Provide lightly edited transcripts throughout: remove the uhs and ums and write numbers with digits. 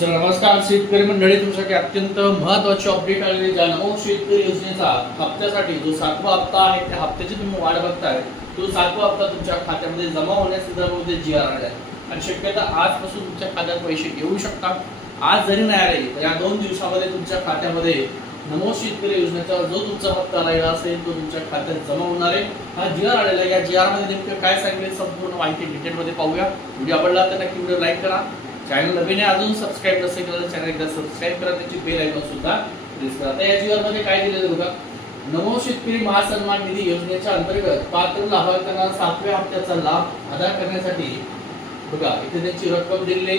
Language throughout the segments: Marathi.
चला नमस्कार शेतकरी मंडळी, तुमच्यासाठी अत्यंत महत्त्वाची अपडेट आलेली ज्या नमो शेतकरी योजनेचा हप्त्यासाठी जो 7वा हप्ता आहे त्या हप्त्याची तुम्ही वाट बघताय। तो 7वा हप्ता तुमच्या खात्यामध्ये जमा होण्यासंदर्भामध्ये जीआर आला आहे आणि शक्यता आजपासून तुमच्या खात्यात पैसे येऊ शकतात। आज जरी नाही आले तर या 2 दिवसामध्ये तुमच्या खात्यामध्ये नमो शेतकरी योजनेचा जो तुमचा हप्ता राहिला असेल तो तुमच्या खात्यात जमा होणार आहे। हा जीआर आलेला आहे। या जीआर मध्ये नेमकं काय सांगितले संपूर्ण माहिती डिटेल मध्ये पाहूया। व्हिडिओ आवडला तर नक्की व्हिडिओ लाईक करा। चॅनल नवीन आहे अजून सबस्क्राइब नसेल केलं तर चॅनल एकदा सबस्क्राइब करा, त्याची बेल आयकॉन सुद्धा प्रेस करा। तर या जीआर मध्ये काय दिलेलं बघा, नमो शेतकरी महासन्मान निधी योजनेच्या अंतर्गत पात्र लाभार्थ्यांना 7व्या हप्त्याचा लाभ अदा करण्यासाठी बघा इथे त्याची रक्कम दिलेली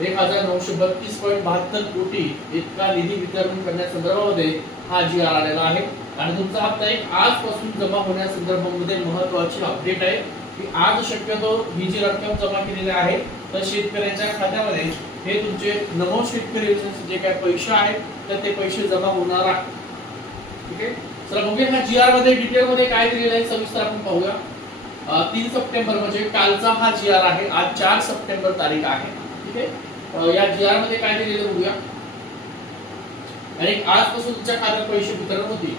1932.72 कोटी इतका निधी वितरण करण्यासंदर्भामध्ये हा जीआर आलेला आहे आणि तुमचा हप्ता एक आजपासून जमा होण्यासंदर्भामध्ये महत्त्वाची अपडेट आहे की आज शक्यतो ही जी रक्कम जमा केलेली आहे तर शेतकऱ्यांच्या खात्यामध्ये हे तुमचे नमो शेतकरी योजनेचे जे काही पैसे आहेत तर ते पैसे जमा होणार आहेत। ठीक आहे, चला बघूया हा जीआर मध्ये डिटेल मध्ये काय दिलेलं आहे सविस्तर आपण पाहूया। 3 सप्टेंबर म्हणजे कालचा हा जीआर आहे, आज 4 सप्टेंबर तारीख आहे। ठीक आहे, या जीआर मध्ये काय दिलेलं बघूया आणि आजपासून तुमच्या खात्यात पैसे वितरण होतील।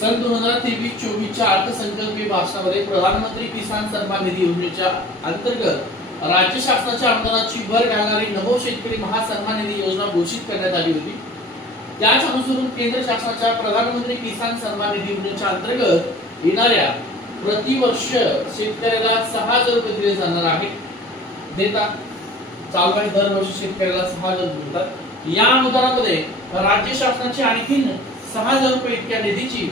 सन 2023-24 च्या अर्थसंकल्पीय भाषणामध्ये प्रधानमंत्री किसान सन्मान निधी योजनेच्या अंतर्गत राज्य शासनाच्या अनुदानाची भर घालणारी नमो शेतकरी महासन्मान निधी योजना घोषित करण्यात आली होती। त्याच अनुसरून केंद्र शासनाच्या प्रधानमंत्री किसान सन्मान निधी योजनेच्या अंतर्गत येणाऱ्या प्रतिवर्ष शेतकऱ्याला 6000 रुपये दिले जाणार आहेत। देतात चालू आहे, दरवर्षी शेतकऱ्याला 6000 मिळतात। या अनुदानामध्ये राज्य शासनाची आणखी 6000 रुपये इतक्या निधीची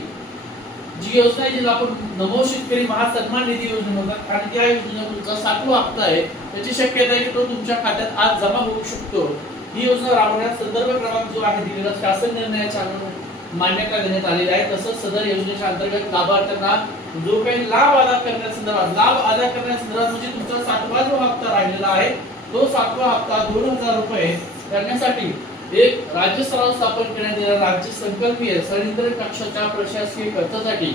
जी योजना आहे जिला आपण नमो शेतकरी महासन्मान निधी योजना म्हणतात आणि त्या योजनेचा तुमचा 7वा हप्ता आहे, त्याची शक्यता आहे की तो तुमच्या खात्यात आज जमा होऊ शकतो। ही योजना राबवण्यास संदर्भ क्रमांक जो आहे दिलेला शासन निर्णयाच्या मान्यता देण्यात आलेली आहे। तसंच सदर योजनेच्या अंतर्गत लाभार्थ्यांना जो काही लाभ अदा करण्यासंदर्भात म्हणजे तुमचा 7वा जो हप्ता राहिलेला आहे तो 7वा हप्ता 2000 रुपये करण्यासाठी एक राज्य स्तरावर स्थापन करण्यात येणाऱ्या राज्य संकल्पीय सनियंत्रण कक्षाच्या प्रशासकीय खर्चासाठी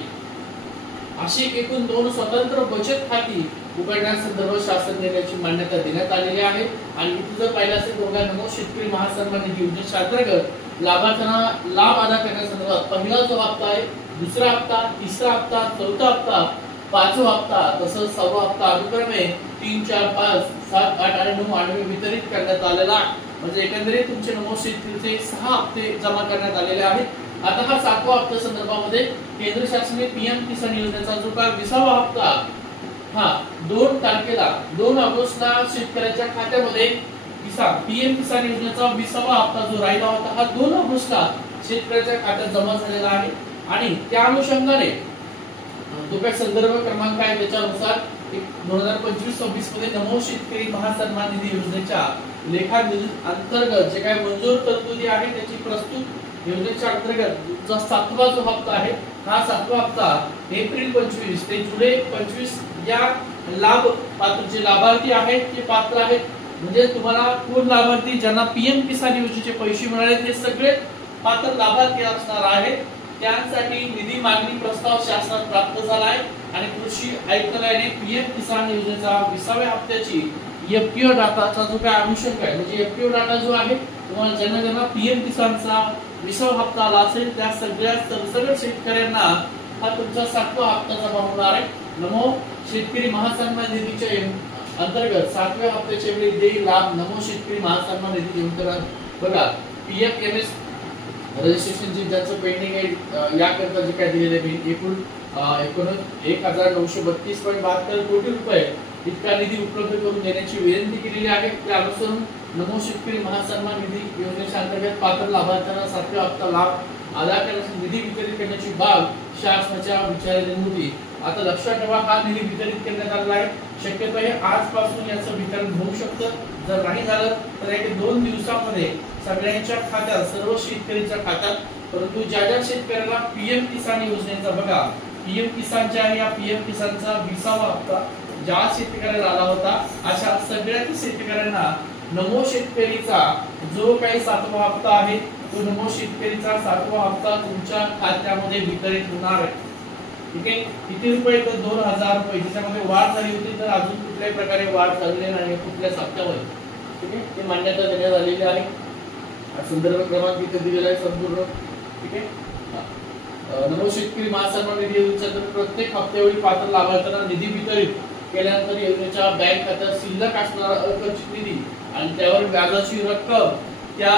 अशी एकूण 2 स्वतंत्र बचत खाती उघडण्यासंदर्भात शासन निर्णयाची मान्यता देण्यात आलेली आहे। आणि इथे जर पाहिलं असेल बघा, नमो शेतकरी महासन्मान निधी योजनेच्या अंतर्गत लाभार्थ्यांना लाभ अदा करण्यासंदर्भात पहिला जो हप्ता आहे, दुसरा हप्ता, तिसरा हप्ता, चौथा हप्ता, 5वा हप्ता तसंच 6वा हप्ता अनुक्रमे 3, 4, 5, 7, 8 आणि 9 आडवे वितरित करण्यात आलेला आहे। म्हणजे एकंदरीत तुमचे नमो शेतकरीचे 6 हप्ते जमा करण्यात आलेले आहेत। आता हा 7वा हप्ता संदर्भामध्ये केंद्र शासनाने पीएम किसान योजनेचा जो काय 20वा हप्ता हा 2 तारखेला 2 ऑगस्टला शेतकऱ्याच्या खात्यामध्ये पीएम किसान योजनेचा 20वा हप्ता जो राहिला होता हा 2 ऑगस्टला शेतकऱ्याच्या खात्यात जमा झालेला आहे आणि त्या अनुषंगाने जो काय संदर्भ क्रमांक आहे त्याच्यानुसार 2025-26 मध्ये नमो शेतकरी महासन्मान निधी योजनेच्या लेखा अंतर्गत जे काही मंजूर तरतुदी आहे त्याची प्रस्तुत योजनेच्या अंतर्गत जो 7वा जो हप्ता आहे हा 7वा हप्ता एप्रिल 25 ते जुलै 25 या लाभ पात्र जे लाभार्थी आहेत ते पात्र आहेत। म्हणजे तुम्हाला कोण लाभार्थी ज्यांना पीएम किसान योजनेचे पैसे मिळाले ते सगळे पात्र लाभार्थी असणार आहेत। त्यासाठी निधी मागणी प्रस्ताव शासनात प्राप्त झाला आहे आणि कृषी आयुक्तालयाने पीएम किसान योजनेचा 20व्या हप्त्याची एफपीओ डाटाचा जो काय अनुषंग आहे म्हणजे एफपीओ डाटा जो आहे तुम्हाला ज्यांना पीएम किसानचा 20वा हप्ता आला असेल त्या सगळ्या सरसकट शेतकऱ्यांना हा तुमचा 7वा हप्ता जमा होणार आहे। नमो शेतकरी महासन्मान निधीच्या अंतर्गत 7व्या हप्त्याच्या वेळी देईल लाभ नमो शेतकरी महासन्मान निधी योजना बघा पीएफएमएस रजिस्ट्रेशन जे ज्याचं पेंडिंग आहे याकरता जे काय दिलेले एकूण 1932.72 कोटी रुपये इतका निधी उपलब्ध करून देण्याची विनंती केलेली आहे। त्या अनुसरून नमो शेतकरी महासन्मान निधी योजनेच्या अंतर्गत पात्र लाभार्थ्यांना 7व्या हप्ता लाभ अदा करण्यासाठी निधी वितरित करण्याची बाब शासनाच्या विचाराधीन होती। आता लक्षात ठेवा हा निधी वितरित करण्यात आलेला आहे, शक्यतो हे आजपासून याचं वितरण होऊ शकतं। जर नाही झालं तर एक 2 दिवसामध्ये सगळ्यांच्या खात्यात सर्व शेतकऱ्यांच्या खात्यात, परंतु ज्या शेतकऱ्याला पीएम किसान योजनेचा बघा पीएम किसानच्या या पीएम किसानचा 20वा हप्ता ज्या शेतकऱ्याला आला होता अशा सगळ्याच शेतकऱ्यांना नमो शेतकरीचा जो काही 7वा हप्ता आहे तो नमो शेतकरीचा 7वा हप्ता तुमच्या खात्यामध्ये वितरित होणार आहे। ठीक आहे, किती रुपये तर 2000 रुपये, ज्याच्यामध्ये वाढ झाली होती तर अजून कुठल्याही प्रकारे वाढ झालेली नाही कुठल्याच हप्त्यामध्ये। ठीक आहे, ती मान्यता देण्यात आलेली आहे. संदर्भ क्रमांक इथे दिलेला आहे संपूर्ण. ठीक आहे. नमो शेतकरी महासन्मान निधी योजनेच्या प्रत्येक हप्त्यावेळी पात्र लाभार्थ्यांना निधी वितरित केल्यानंतर योजनेच्या बँक खात्यात शिल्लक असणारा अखर्चित निधी आणि त्यावर व्याजाची रक्कम त्या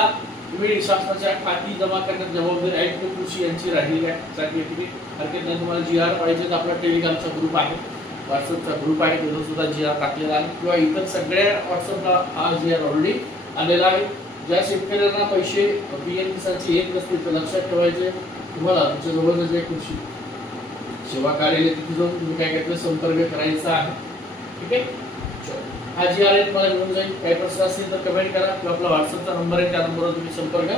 वेळी शासनाच्या खाती जमा करण्यात जबाबदारी आयुक्त कृषी यांची राहिलेली आहे. हरकत नाही, तुम्हाला GR पाहिजे तर आपला टेलिग्रामचा ग्रुप आहे, व्हॉट्सअपचा ग्रुप आहे, तिथं सुद्धा GR टाकलेला आहे, किंवा इतर सगळ्या व्हॉट्सअपला हा GR ऑलरेडी आलेला आहे. ज्या शेतकऱ्यांना पैसे PM किसानचे येत नसतील तर लक्षात ठेवायचे, तुम्हाला तुमच्या जवळचं जे कृषी सेवा कार्यालय तिथे जाऊन तुम्ही काय करायचं, संपर्क करायचा आहे. ठीक आहे. हा GR आहे, तुम्हाला मिळून जाईल. काही प्रश्न असतील तर कमेंट करा किंवा आपला व्हॉट्सअपचा नंबर आहे, त्या नंबरवर तुम्ही संपर्क